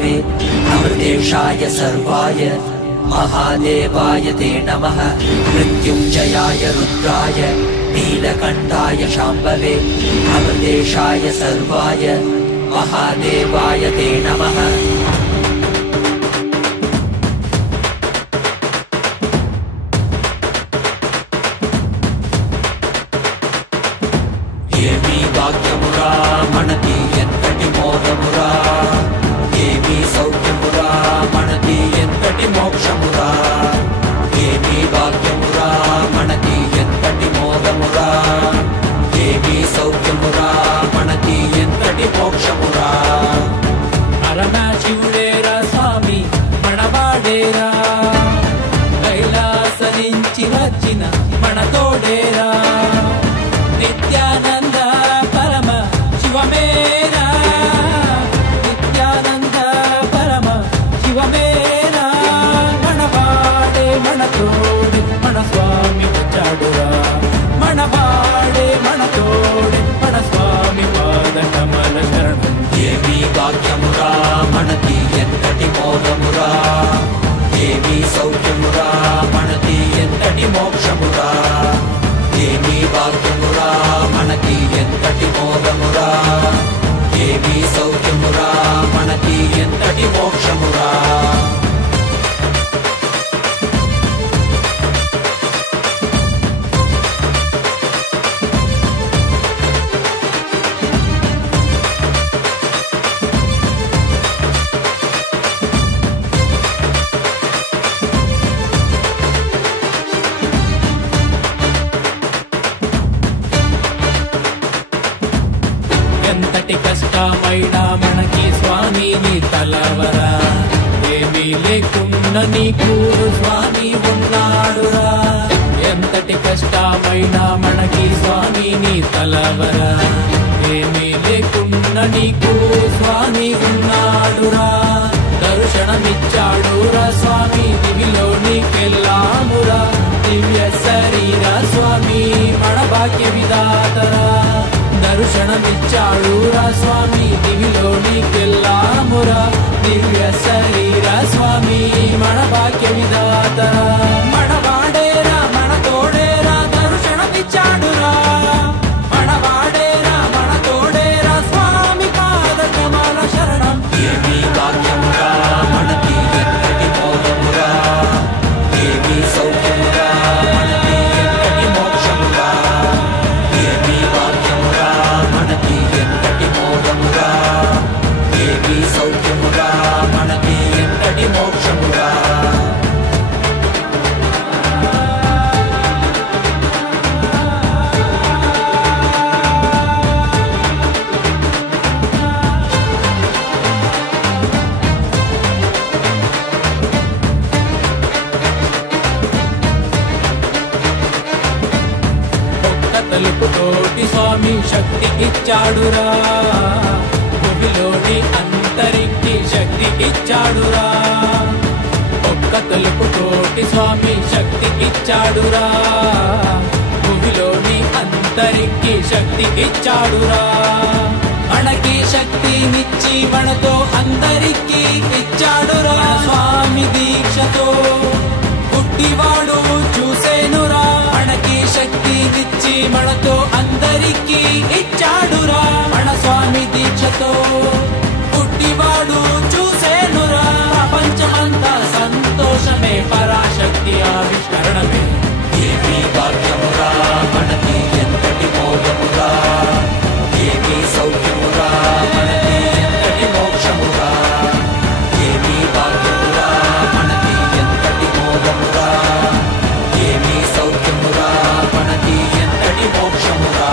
शाम्भवे अमृतेशाय सर्वाय महादेवाय ते नमः। मृत्युञ्जयाय रुद्राय नीलकण्ठाय शाम्भवे अमृतेशाय सर्वाय महादेवाय ते नमः। ఏమీ భాగ్యమురా మనకి ఎంతటి మోదమురా, ఏమీ సౌఖ్యమురా మనకి ఎంతటి మోక్షమురా, ఏమీ భాగ్యమురా మనకి ఎంతటి మోదమురా, ఏమీ సౌఖ్యమురా మనకి ఎంతటి మోక్షమురా। అరణ శివుడేరా స్వామి మనవాడేరా, కైలాస నుంచి వచ్చిన మన తోడేరా, నిత్యానంద పరమ శివమేరా, నిత్యానంద పరమ శివమేరా, మనవాడే మన తోడే మన స్వామి వచ్చాడురా, మనవాడే మన తోడే మన స్వామి పాద కమల శరణం। ఏమీ భాగ్యమురా మనకి ఎంతటి మోదమురా, ఏమీ సౌఖ్యమురా మనకి ఎంతటి మోక్షమురా, ఏమీ భాగ్యమురా మనకి ఎంతటి మోదమురా, ఏమీ సౌఖ్యమురా మనకి ఎంతటి మోక్షమురా। ఎంతటి కష్టమైనా మనకి స్వామి నీ తలవరా, ఏమీ లేకుండా నీకు స్వామి ఉన్నాడురా, ఎంతటి కష్టమైనా మనకి స్వామి నీ తలవరా, ఏమీ లేకుండా నీకు స్వామి ఉన్నాడురా, దర్శనమిచ్చాడురా స్వామి దివిలో నీకెళ్ళామురా, దివ్య శరీర స్వామి మన భాగ్య విధాతరా, దర్శనమిచ్చాడురా స్వామి దివిలో నీకెళ్ళామురా, దివ్య శరీర స్వామి మన భాగ్య విధాతరా, మనవాడేరా మన తోడేరా దర్శనమిచ్చాడురా, మనవాడేరా మన తోడేరా స్వామి పాద కమల శరణం। ఏమీ భాగ్యమురా మనకి ఎంతటి మోదమురా, ఏమీ సౌఖ్యమురా మనకి ఎంతటి మోక్షమురా, ఏమీ భాగ్యమురా మనకి ఎంతటి మోదమురా, ఏమీ సౌఖ్యమురా మనకి ఎంతటి మోక్షమురా। ఒక్క తలుపుతోటి స్వామి శక్తి ఇచ్చాడురా, భూమిలోని అంతరికి శక్తి ఇచ్చాడురా, ఒక్క తలుపుతోటి స్వామి శక్తి ఇచ్చాడురా, భూమిలోని అంతరికి శక్తి ఇచ్చాడురా, మనకి శక్తినిచ్చి మనతో అందరికి ఇచ్చాడురా, స్వామి దీక్షతో పుట్టివాడు చూసేనురా, మనకి శక్తినిచ్చి మనతో అందరికి ఇచ్చాడురా, మన స్వామి దీక్షతో పుట్టివాడు చూసేనురా, ప్రపంచమంతా సంతోషమే పరాశక్తి ఆవిష్కరణమే। ఏమీ భాగ్యమురా మనకి ఎంతటి మోదమురా, ఏమీ సౌఖ్యమురా మనకి ఎంతటి మోక్షమురా, ఏమీ భాగ్యమురా మనకి ఎంతటి మోదమురా, ఏమీ సౌఖ్యమురా మనకి ఎంతటి మోక్షమురా।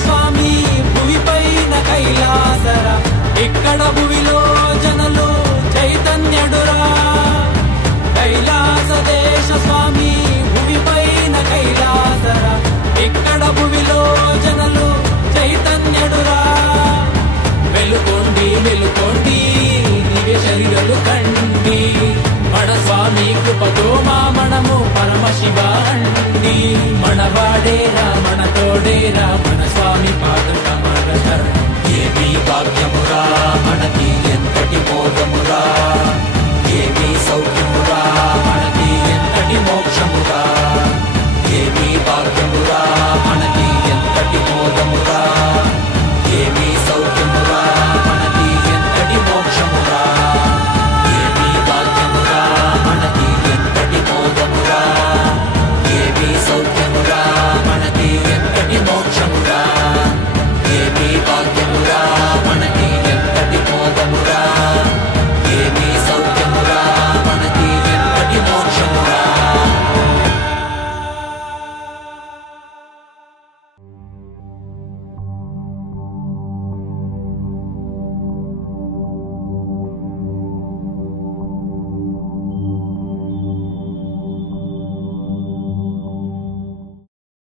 స్వామి భువిపైన కైలాసర ఇక్కడ భువిలో జనులు చైతన్యుడురా కైలాస దేశ స్వామి భువిపైన కైలాసర ఇక్కడ భువిలో జనులు చైతన్యుడురా వెలుకోండి వెలుకోండి దివ్య శరీరలు కండి మన స్వామి కృపతో మా మనము పరమశివ అండి మనవాడేరా మన తోడేరా మన స్వామి పాద కమల ఏమి భాగ్యము